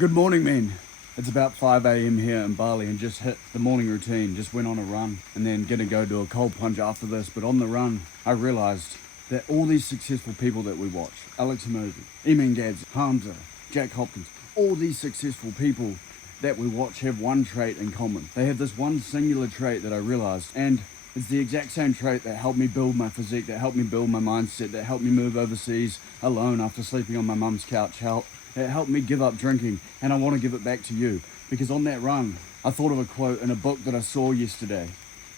Good morning, men. It's about 5 a.m. here in Bali and just hit the morning routine. Just went on a run and then gonna go do a cold plunge after this. But on the run, I realized that all these successful people that we watch, Alex Hermosi, Eamon Gabs, Hamza, Jack Hopkins, all these successful people that we watch have one trait in common. They have this one singular trait that I realized, and it's the exact same trait that helped me build my physique, that helped me build my mindset, that helped me move overseas alone after sleeping on my mum's couch. It helped me give up drinking, and I want to give it back to you. Because on that run, I thought of a quote in a book that I saw yesterday,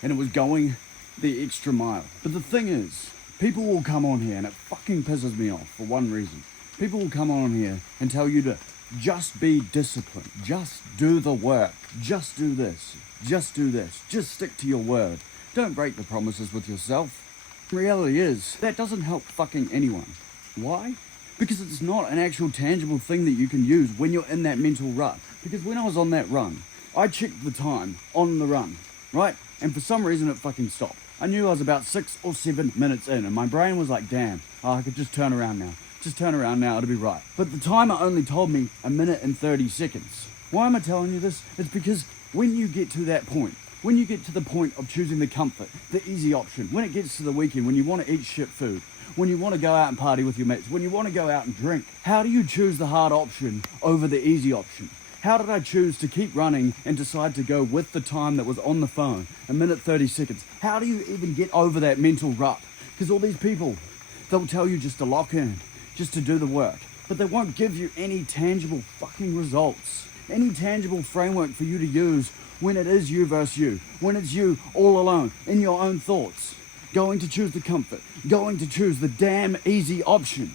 and it was going the extra mile. But the thing is, people will come on here, and it fucking pisses me off for one reason. People will come on here and tell you to just be disciplined, just do the work, just do this, just stick to your word. Don't break the promises with yourself. The reality is, that doesn't help fucking anyone. Why? Because it's not an actual tangible thing that you can use when you're in that mental rut. Because when I was on that run, I checked the time on the run, right? And for some reason it fucking stopped. I knew I was about 6 or 7 minutes in, and my brain was like, damn, I could just turn around now. Just turn around now, it'll be right. But the timer only told me 1 minute and 30 seconds. Why am I telling you this? It's because when you get to that point, when you get to the point of choosing the comfort, the easy option, when it gets to the weekend, when you want to eat shit food, when you want to go out and party with your mates, when you want to go out and drink, how do you choose the hard option over the easy option? How did I choose to keep running and decide to go with the time that was on the phone, 1 minute 30 seconds? How do you even get over that mental rut? Because all these people, they'll tell you just to lock in, just to do the work, but they won't give you any tangible fucking results, any tangible framework for you to use when it is you versus you, when it's you all alone in your own thoughts, going to choose the comfort, going to choose the damn easy option.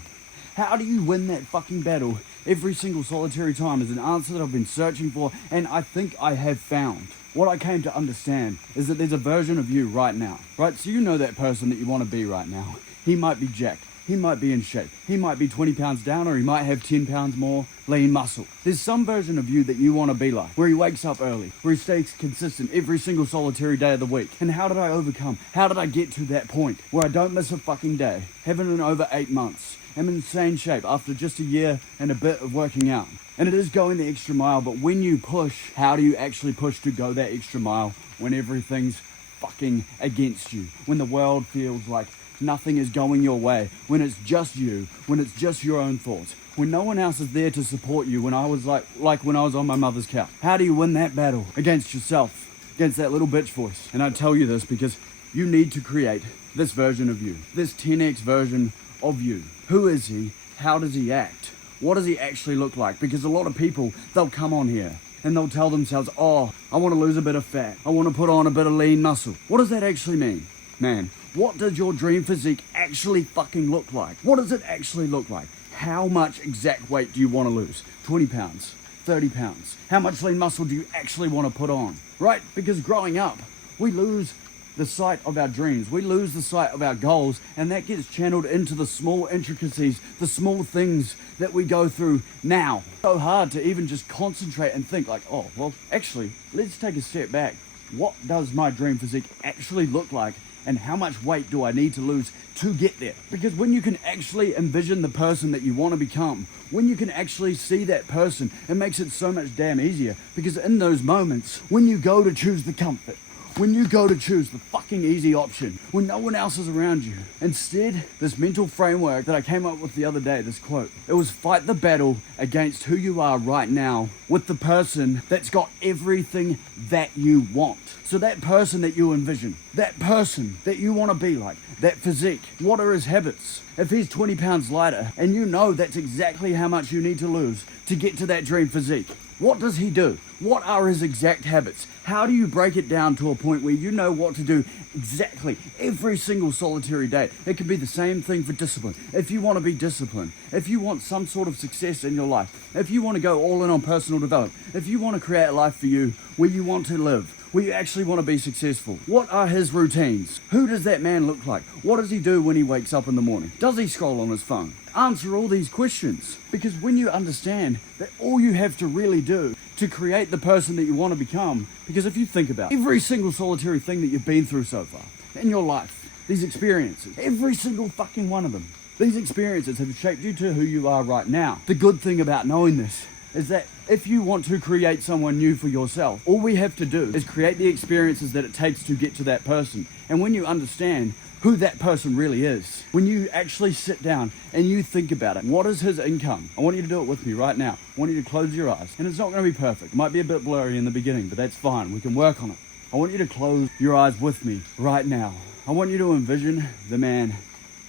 How do you win that fucking battle every single solitary time is an answer that I've been searching for, and I think I have found. What I came to understand is that there's a version of you right now, right? So you know that person that you want to be right now. He might be jacked. He might be in shape. He might be 20 pounds down, or he might have 10 pounds more lean muscle. There's some version of you that you want to be like, where he wakes up early, where he stays consistent every single solitary day of the week. And how did I overcome? How did I get to that point where I don't miss a fucking day? Haven't in over 8 months. I'm in insane shape after just a year and a bit of working out. And it is going the extra mile, but when you push, how do you actually push to go that extra mile when everything's fucking against you? When the world feels like nothing is going your way, when it's just you, when it's just your own thoughts, when no one else is there to support you, when I was like when I was on my mother's couch. How do you win that battle against yourself, against that little bitch voice? And I tell you this because you need to create this version of you, this 10x version of you. Who is he? How does he act? What does he actually look like? Because a lot of people, they'll come on here and they'll tell themselves, oh, I want to lose a bit of fat. I want to put on a bit of lean muscle. What does that actually mean? Man, what does your dream physique actually fucking look like? What does it actually look like? How much exact weight do you want to lose? 20 pounds, 30 pounds. How much lean muscle do you actually want to put on? Right? Because growing up, we lose the sight of our dreams. We lose the sight of our goals, and that gets channeled into the small intricacies, the small things that we go through now. So hard to even just concentrate and think like, oh, well, actually, let's take a step back. What does my dream physique actually look like? And how much weight do I need to lose to get there? Because when you can actually envision the person that you want to become, when you can actually see that person, it makes it so much damn easier. Because in those moments, when you go to choose the comfort, when you go to choose the fucking easy option, when no one else is around you, instead, this mental framework that I came up with the other day, this quote, it was fight the battle against who you are right now with the person that's got everything that you want. So that person that you envision, that person that you want to be like, that physique, what are his habits? If he's 20 pounds lighter and you know that's exactly how much you need to lose to get to that dream physique, what does he do? What are his exact habits? How do you break it down to a point where you know what to do exactly every single solitary day? It can be the same thing for discipline. If you want to be disciplined, if you want some sort of success in your life, if you want to go all in on personal development, if you want to create a life for you where you want to live, where you actually want to be successful, what are his routines? Who does that man look like? What does he do when he wakes up in the morning? Does he scroll on his phone? Answer all these questions, because when you understand that all you have to really do to create the person that you want to become, because if you think about every single solitary thing that you've been through so far in your life, these experiences, every single fucking one of them, these experiences have shaped you to who you are right now. The good thing about knowing this is that if you want to create someone new for yourself, all we have to do is create the experiences that it takes to get to that person. And when you understand who that person really is, when you actually sit down and you think about it, what is his income? I want you to do it with me right now. I want you to close your eyes. And it's not going to be perfect. It might be a bit blurry in the beginning, but that's fine. We can work on it. I want you to close your eyes with me right now. I want you to envision the man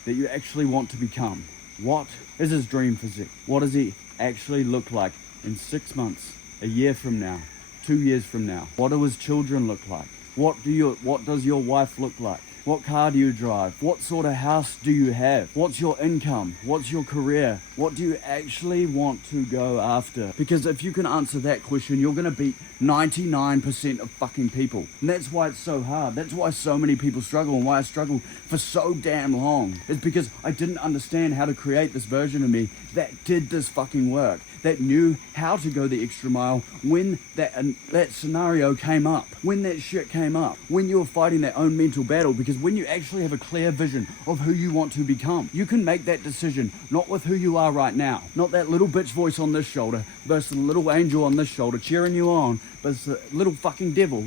that you actually want to become. What is his dream physique? What does he actually look like in 6 months, a year from now, 2 years from now? What do his children look like? What does your wife look like? What car do you drive? What sort of house do you have? What's your income? What's your career? What do you actually want to go after? Because if you can answer that question, you're going to beat 99% of fucking people. And that's why it's so hard. That's why so many people struggle, and why I struggled for so damn long. It's because I didn't understand how to create this version of me that did this fucking work, that knew how to go the extra mile when that scenario came up, when that shit came up, when you were fighting that own mental battle. Because when you actually have a clear vision of who you want to become, you can make that decision not with who you are right now, not that little bitch voice on this shoulder versus the little angel on this shoulder cheering you on, but it's the little fucking devil.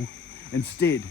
Instead,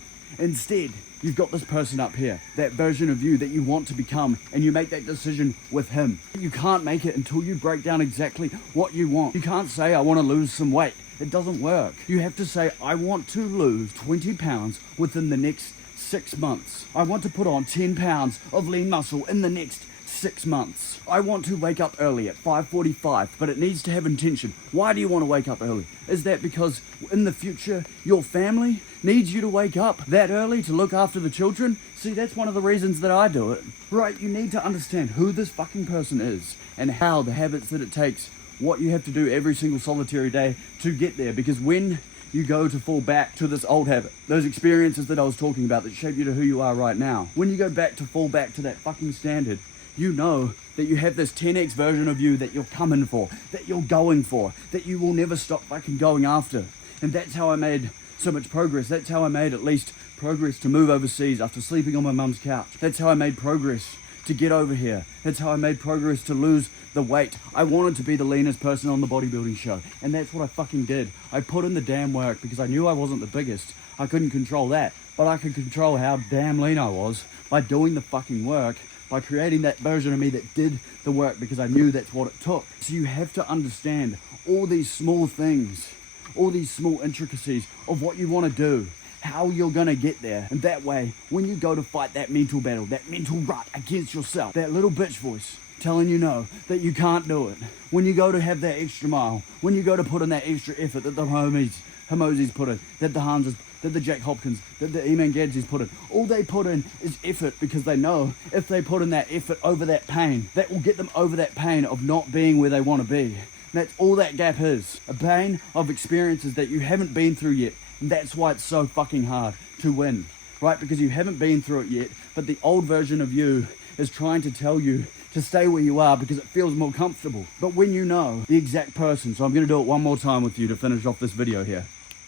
you've got this person up here, that version of you that you want to become, and you make that decision with him. You can't make it until you break down exactly what you want. You can't say, I want to lose some weight. It doesn't work. You have to say, I want to lose 20 pounds within the next 6 months. I want to put on 10 pounds of lean muscle in the next 6 months. I want to wake up early at 5:45, but it needs to have intention. Why do you want to wake up early? Is that because in the future, your family needs you to wake up that early to look after the children? See, that's one of the reasons that I do it. Right, you need to understand who this fucking person is and how the habits that it takes, what you have to do every single solitary day to get there. Because when you go to fall back to this old habit, those experiences that I was talking about that shape you to who you are right now, when you go back to fall back to that fucking standard, you know that you have this 10x version of you that you're coming for, that you're going for, that you will never stop fucking going after. And that's how I made so much progress. That's how I made at least progress to move overseas after sleeping on my mum's couch. That's how I made progress to get over here. That's how I made progress to lose the weight. I wanted to be the leanest person on the bodybuilding show, and that's what I fucking did. I put in the damn work because I knew I wasn't the biggest. I couldn't control that, but I could control how damn lean I was by doing the fucking work, by creating that version of me that did the work, because I knew that's what it took. So you have to understand all these small things, all these small intricacies of what you want to do, how you're going to get there. And that way, when you go to fight that mental battle, that mental rut against yourself, that little bitch voice telling you no, that you can't do it, when you go to have that extra mile, when you go to put in that extra effort that the Hermosies put in, that the Hanses, that the Jack Hopkins, that the Eman Gadzis put in, all they put in is effort, because they know if they put in that effort over that pain, that will get them over that pain of not being where they want to be. That's all that gap is, a pain of experiences that you haven't been through yet. And that's why it's so fucking hard to win, right? Because you haven't been through it yet, but the old version of you is trying to tell you to stay where you are because it feels more comfortable. But when you know the exact person, so I'm going to do it one more time with you to finish off this video here.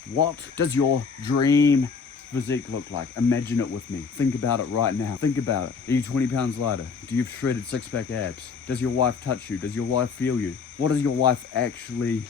What does your dream physique look like? Imagine it with me. Think about it right now. Think about it. Are you 20 pounds lighter? Do you have shredded six-pack abs? Does your wife touch you? Does your wife feel you? What does your wife actually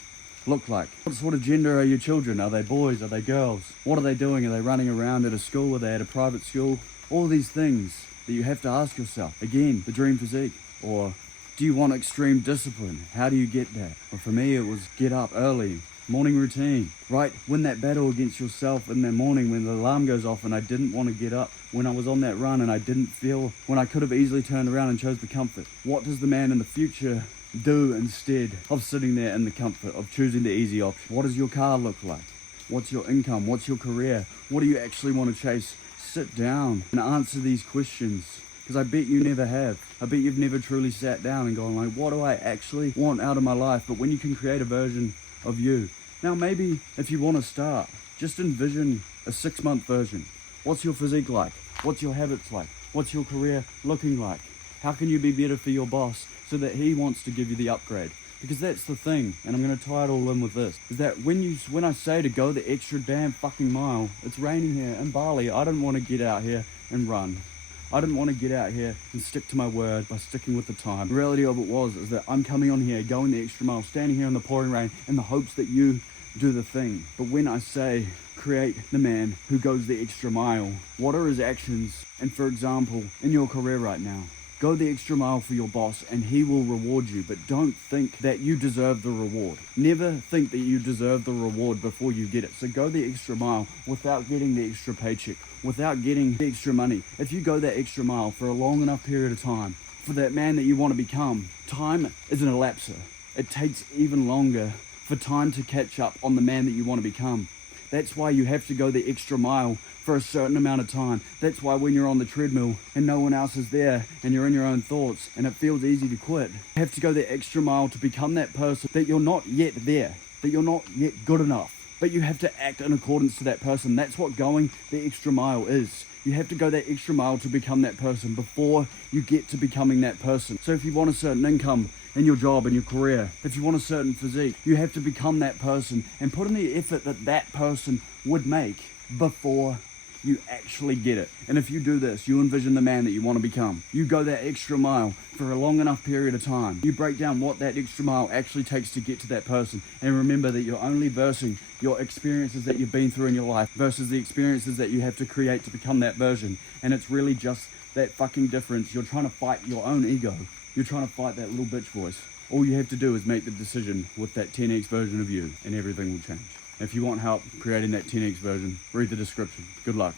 look like? What sort of gender are your children? Are they boys? Are they girls? What are they doing? Are they running around at a school? Are they at a private school? All these things that you have to ask yourself. Again, the dream physique. Or do you want extreme discipline? How do you get that? Well, for me, it was get up early, morning routine, right? Win that battle against yourself in the morning when the alarm goes off and I didn't want to get up, when I was on that run and I didn't feel, when I could have easily turned around and chose the comfort. What does the man in the future do instead of sitting there in the comfort of choosing the easy option? What does your car look like? What's your income? What's your career? What do you actually want to chase? Sit down and answer these questions, because I bet you never have. I bet you've never truly sat down and gone like, what do I actually want out of my life? But when you can create a version of you. Now maybe if you want to start, just envision a 6-month version. What's your physique like? What's your habits like? What's your career looking like? How can you be better for your boss so that he wants to give you the upgrade? Because that's the thing, and I'm going to tie it all in with this, is that when I say to go the extra damn fucking mile, it's raining here in Bali. I don't want to get out here and run. I didn't want to get out here and stick to my word by sticking with the time. The reality of it is that I'm coming on here, going the extra mile, standing here in the pouring rain in the hopes that you do the thing. But when I say create the man who goes the extra mile, what are his actions? And for example, in your career right now, go the extra mile for your boss and he will reward you, but don't think that you deserve the reward. Never think that you deserve the reward before you get it. So go the extra mile without getting the extra paycheck, without getting the extra money. If you go that extra mile for a long enough period of time, for that man that you want to become, time is an elapser. It takes even longer for time to catch up on the man that you want to become. That's why you have to go the extra mile for a certain amount of time. That's why when you're on the treadmill and no one else is there and you're in your own thoughts and it feels easy to quit, you have to go the extra mile to become that person that you're not yet there, that you're not yet good enough. But you have to act in accordance to that person. That's what going the extra mile is. You have to go that extra mile to become that person before you get to becoming that person. So if you want a certain income in your job, in your career, if you want a certain physique, you have to become that person and put in the effort that that person would make before you actually get it. And if you do this, you envision the man that you want to become. You go that extra mile for a long enough period of time. You break down what that extra mile actually takes to get to that person. And remember that you're only versing your experiences that you've been through in your life versus the experiences that you have to create to become that version. And it's really just that fucking difference. You're trying to fight your own ego. You're trying to fight that little bitch voice. All you have to do is make the decision with that 10x version of you and everything will change. If you want help creating that 10x version, read the description. Good luck.